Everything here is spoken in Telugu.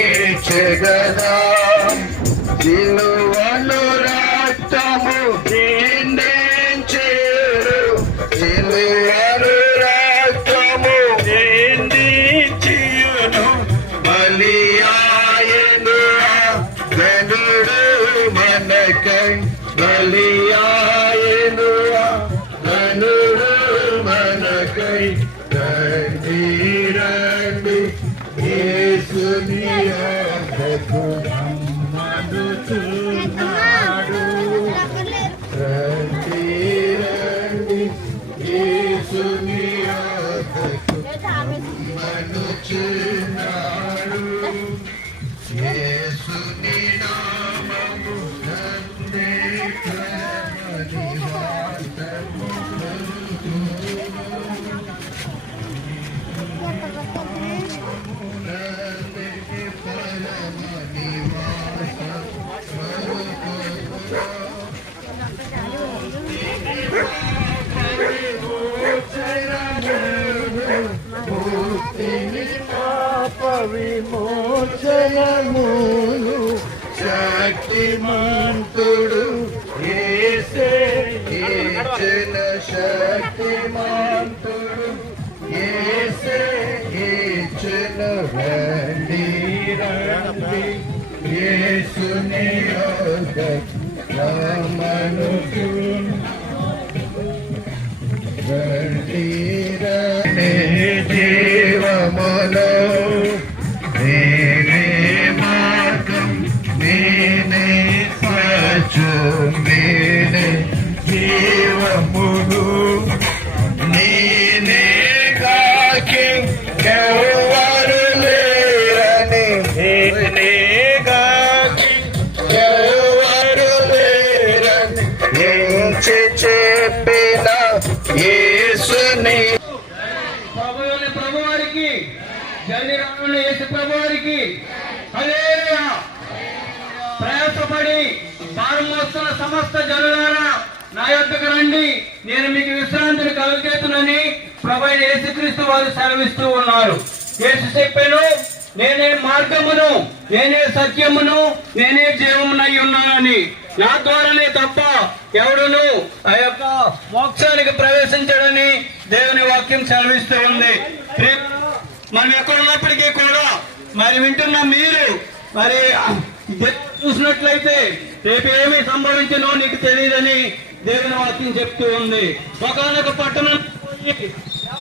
ప్రాణమునిచ్చగదా సిలువలో రక్తము చిందించెను సిలువలో రక్తము చిందించెను బలియాయను గనుడు మనకై బలియాయను గనుడు మనకై రండి రండి యేసుని యొద్దకు రమ్మనుచున్నాడు రండి రండి యేసుని యొద్దకు రమ్మనుచున్నాడు యేసుని నామము నందేకమని వార్తము విమోచనమును శక్తిమంతుడు యేసే ఇచ్చిన శక్తిమంతుడు యేసే ఇచ్చిన రండి రండి యేసుని యొద్దకు రమ్మనుచున్నాడు రండి రండి జీవములో నేనే మార్గం నేనే సత్యం నేనే జీవమును నేనే కాకి ఎవరు లేరని నేనే కాకి ఎవరు లేరని ఎంచి చెప్పిన యేసుని ప్రభువారికి జనిరాముని యేసు ప్రభువారికి హల్లెలూయా. ప్రయాసపడి భారం మోస్తున్న సమస్త జనులారా నా యొద్దకు రండి, నేను మీకు విశ్రాంతిని కలుగజేతునని ప్రభువైన యేసుక్రీస్తు వారు సెలవిస్తూ ఉన్నారు. యేసు చెప్పాను, నేనే మార్గమును నేనే సత్యమును నేనే జీవమునై ఉన్నానని. నా ద్వారానే తప్ప ఎవడును ఆ యొక్క మోక్షానికి ప్రవేశించడని దేవుని వాక్యం సెలవిస్తూ ఉంది. మనం ఎక్కడున్నప్పటికీ కూడా మరి వింటున్న మీరు మరి చూసినట్లయితే రేపు ఏమి సంభవించినో నీకు తెలియదని దేవుని వాక్యం చెప్తూ ఉంది. ఒకనొక పట్టణం